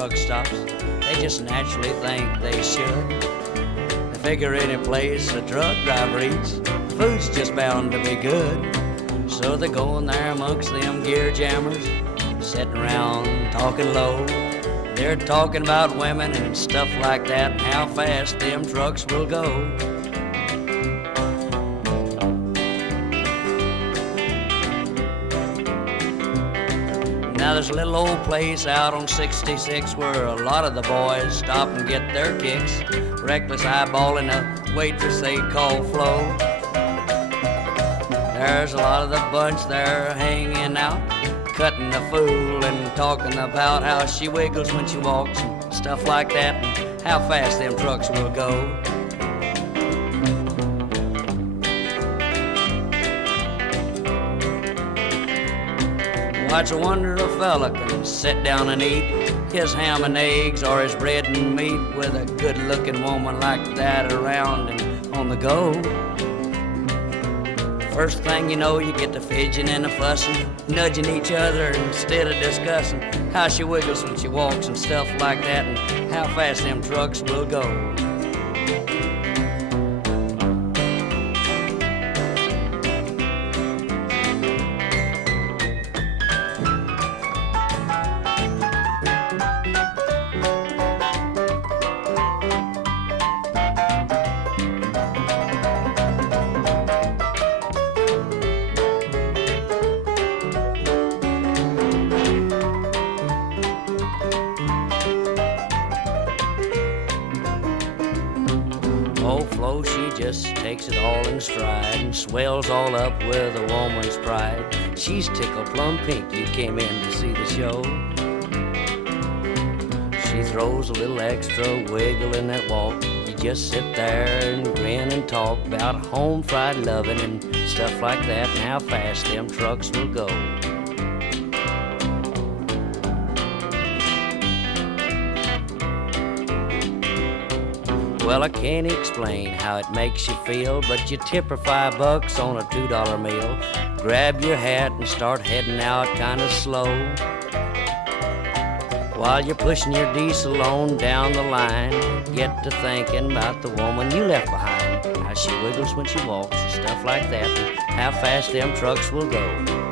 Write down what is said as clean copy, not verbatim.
truck stops, they just naturally think they should. They figure any place a truck driver eats, the food's just bound to be good. So they go in there amongst them gear jammers, sitting around talking low. They're talking about women and stuff like that, and how fast them trucks will go. Now there's a little old place out on 66 where a lot of the boys stop and get their kicks, reckless eyeballing a waitress they call Flo. There's a lot of the bunch there hanging out, cutting the fool and talking about how she wiggles when she walks and stuff like that, and how fast them trucks will go. Watch a wonder a fella can sit down and eat his ham and eggs or his bread and meat with a good-looking woman like that around and on the go. First thing you know, you get to fidgeting and a fussing, nudging each other instead of discussing how she wiggles when she walks and stuff like that, and how fast them trucks will go. Oh, Flo, she just takes it all in stride and swells all up with a woman's pride. She's tickled plumb pink you came in to see the show. She throws a little extra wiggle in that walk. You just sit there and grin and talk about home fried loving and stuff like that, and how fast them trucks will go. Well, I can't explain how it makes you feel, but you tip her $5 on a $2 meal. Grab your hat and start heading out kinda slow, while you're pushing your diesel on down the line. Get to thinking about the woman you left behind, how she wiggles when she walks and stuff like that, and how fast them trucks will go.